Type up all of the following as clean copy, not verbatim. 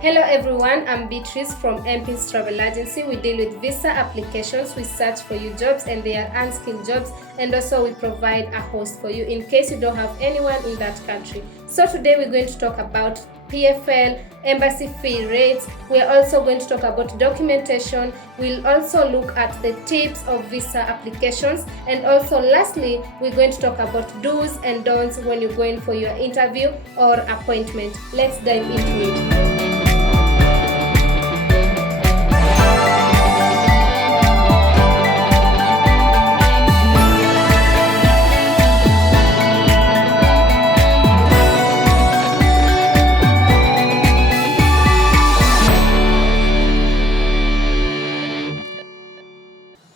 Hello everyone, I'm Beatrice from Empins Travel Agency. We deal with visa applications, we search for you jobs and they are unskilled jobs, and also we provide a host for you in case you don't have anyone in that country. So today we're going to talk about PFL, embassy fee rates. We're also going to talk about documentation. We'll also look at the tips of visa applications, and also lastly we're going to talk about do's and don'ts when you're going for your interview or appointment. Let's dive into it.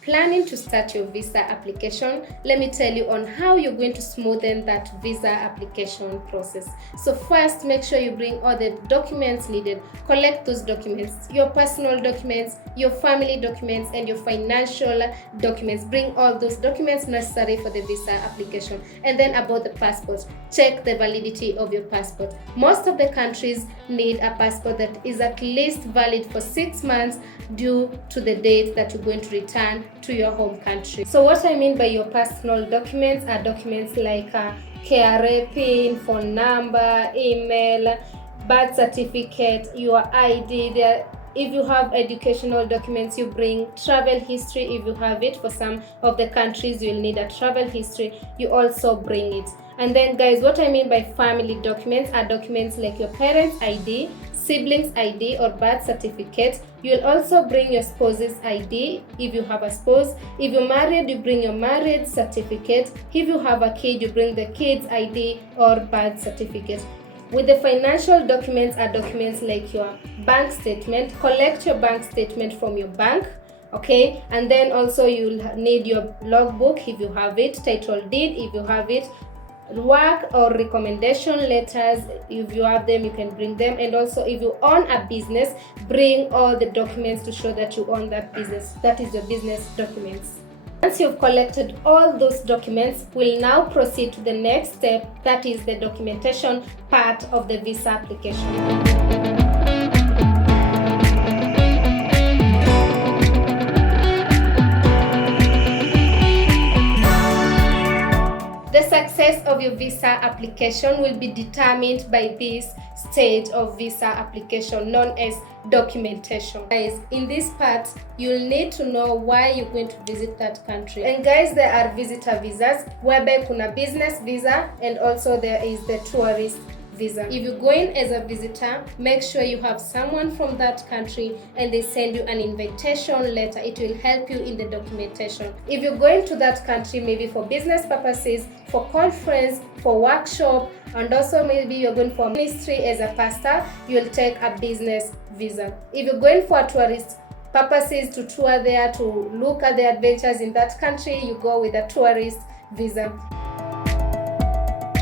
Planning to start your visa application, let me tell you on how you're going to smoothen that visa application process. So first, make sure you bring all the documents needed. Collect those documents, your personal documents, your family documents, and your financial documents. Bring all those documents necessary for the visa application. And then about the passport, check the validity of your passport. Most of the countries need a passport that is at least valid for 6 months due to the date that you're going to return to your home country. So what I mean by your personal documents are documents like KRA PIN, phone number, email, birth certificate, your ID. If you have educational documents, you bring travel history. If you have it, for some of the countries you'll need a travel history, you also bring it. And then guys, what I mean by family documents are documents like your parents' ID, siblings' ID or birth certificate. You'll also bring your spouse's ID if you have a spouse. If you're married, you bring your marriage certificate. If you have a kid, you bring the kid's ID or birth certificate. With the financial documents are documents like your bank statement. Collect your bank statement from your bank, okay? And then also you'll need your logbook if you have it, title deed if you have it, work or recommendation letters if you have them, you can bring them. And also if you own a business, bring all the documents to show that you own that business. That is your business documents. Once you've collected all those documents, we'll now proceed to the next step, that is the documentation part of the visa application. The success of your visa application will be determined by this stage of visa application known as documentation. Guys, in this part, you'll need to know why you're going to visit that country. And guys, there are visitor visas, whereby kuna business visa, and also there is the tourist visa. If you're going as a visitor, make sure you have someone from that country and they send you an invitation letter. It will help you in the documentation. If you're going to that country maybe for business purposes, for conference, for workshop, and also maybe you're going for ministry as a pastor, you'll take a business visa. If you're going for tourist purposes, to tour there, to look at the adventures in that country, you go with a tourist visa.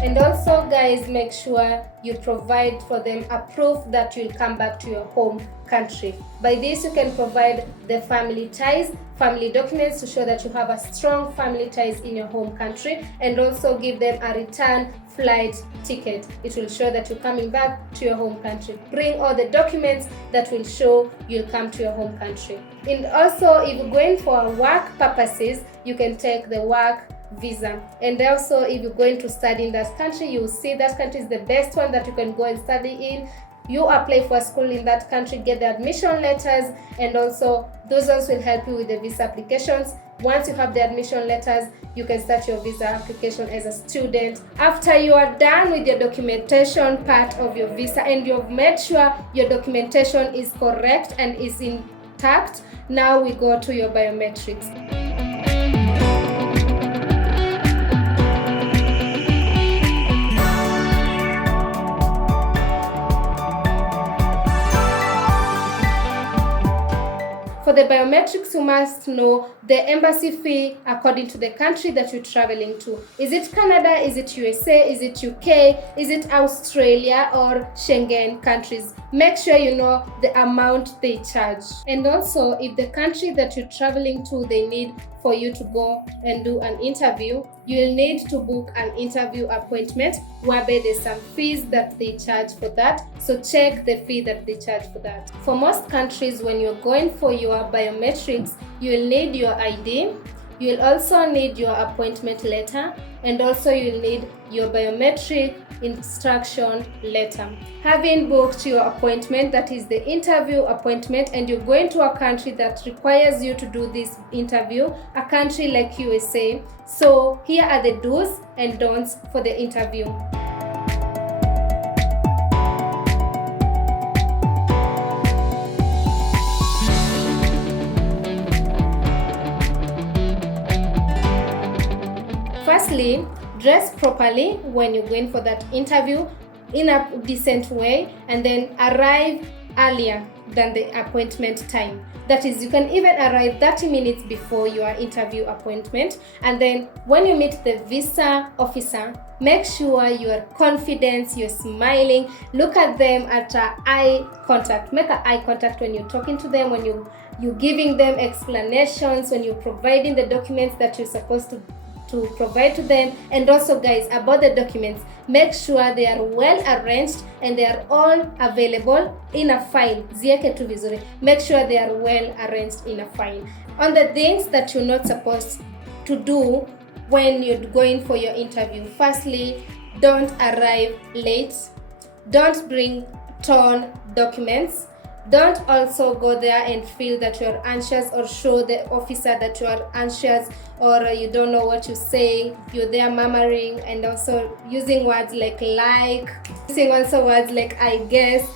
And also guys, make sure you provide for them a proof that you'll come back to your home country. By this you can provide the family ties, family documents to show that you have a strong family ties in your home country, and also give them a return flight ticket. It will show that you're coming back to your home country. Bring all the documents that will show you'll come to your home country. And also if you're going for work purposes, you can take the work visa. And also if you're going to study in that country, you will see that country is the best one that you can go and study in. You apply for a school in that country, get the admission letters, and also those ones will help you with the visa applications. Once you have the admission letters, you can start your visa application as a student. After you are done with your documentation part of your visa and you've made sure your documentation is correct and is intact, now we go to your biometrics. For the biometrics, you must know the embassy fee according to the country that you're traveling to. Is it Canada? Is it USA? Is it UK? Is it Australia or Schengen countries? make sure you know the amount they charge. And also, if the country that you're traveling to, they need for you to go and do an interview, you'll need to book an interview appointment whereby there's some fees that they charge for that. So check the fee that they charge for that. For most countries, when you're going for your biometrics, you'll need your ID. You'll also need your appointment letter, and also you'll need your biometric instruction letter. Having booked your appointment, that is the interview appointment, and you're going to a country that requires you to do this interview, a country like USA. So here are the do's and don'ts for the interview. Firstly, dress properly when you're going for that interview in a decent way, and then arrive earlier than the appointment time. That is, you can even arrive 30 minutes before your interview appointment. And then when you meet the visa officer, make sure you are confident, you're smiling, look at them at eye contact. Make an eye contact when you're talking to them, when you're giving them explanations, when you're providing the documents that you're supposed to provide to them. And also, guys, about the documents, make sure they are well arranged and they are all available in a file. Zieke tu vizuri. Make sure they are well arranged in a file. On the things that you're not supposed to do when you're going for your interview. Firstly, don't arrive late. Don't bring torn documents. Don't also go there and feel that you are anxious, or show the officer that you are anxious, or you don't know what you're saying. You're there murmuring and also using words like using also words like I guess.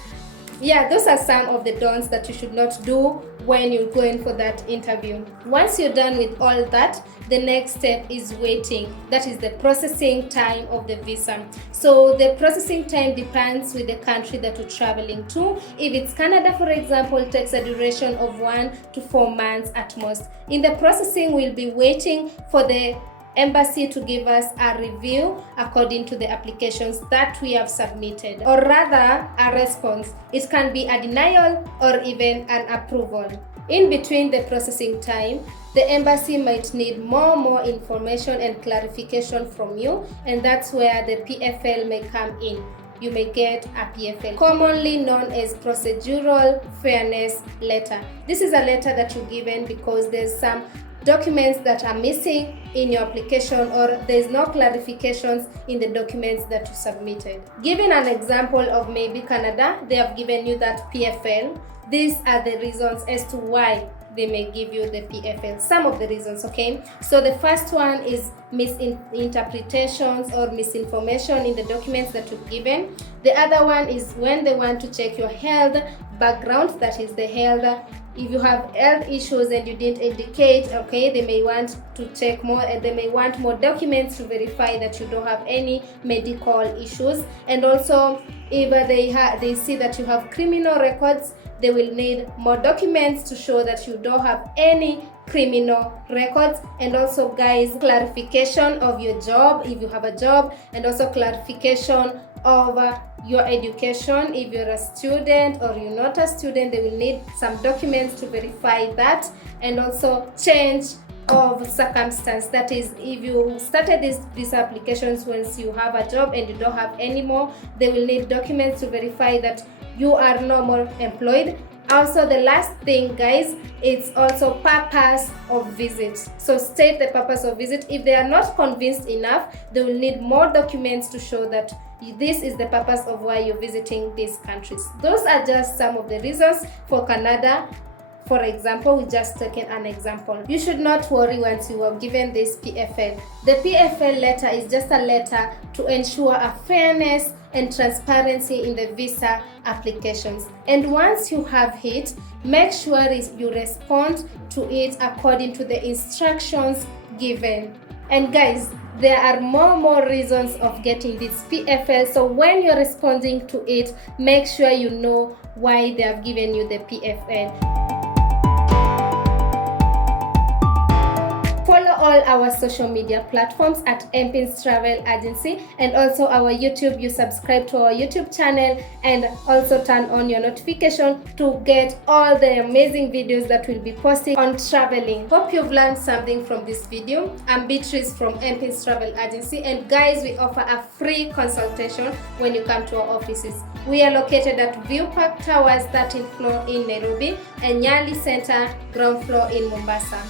Yeah, those are some of the don'ts that you should not do when you're going for that interview. Once you're done with all that, the next step is waiting. That is the processing time of the visa. So the processing time depends with the country that you're traveling to. If it's Canada, for example, it takes a duration of 1 to 4 months at most. In the processing, we'll be waiting for the embassy to give us a review according to the applications that we have submitted, or rather a response. It can be a denial or even an approval. In between the processing time, the embassy might need more information and clarification from you, and that's where the PFL may come in. You may get a PFL, commonly known as Procedural Fairness Letter. This is a letter that you're given because there's some documents that are missing in your application, or there's no clarifications in the documents that you submitted. Giving an example of maybe Canada, they have given you that PFL. These are the reasons as to why they may give you the PFL. Some of the reasons, okay? So the first one is misinterpretations or misinformation in the documents that you've given. The other one is when they want to check your health background, that is the health. If you have health issues and you didn't indicate, okay, they may want to check more, and they may want more documents to verify that you don't have any medical issues. And also, if they see that you have criminal records, they will need more documents to show that you don't have any criminal records. And also, guys, clarification of your job if you have a job, and also clarification of your education. If you're a student or you're not a student, they will need some documents to verify that. And also change of circumstance, that is, if you started these applications once you have a job and you don't have any more, they will need documents to verify that you are no more employed. Also, the last thing, guys, it's also purpose of visit. So state the purpose of visit. If they are not convinced enough, they will need more documents to show that this is the purpose of why you're visiting these countries. Those are just some of the reasons for Canada. For example, we just taken an example. You should not worry once you are given this PFL. The PFL letter is just a letter to ensure a fairness and transparency in the visa applications. And once you have it, make sure you respond to it according to the instructions given. And guys, there are more reasons of getting this PFL. So when you're responding to it, make sure you know why they have given you the PFL. Follow all our social media platforms at Empins Travel Agency, and also our YouTube. You subscribe to our YouTube channel and also turn on your notification to get all the amazing videos that we'll be posting on traveling. Hope you've learned something from this video. I'm Beatrice from Empins Travel Agency, and guys, we offer a free consultation when you come to our offices. We are located at View Park Towers, 13th floor in Nairobi, and Nyali Center, ground floor in Mombasa.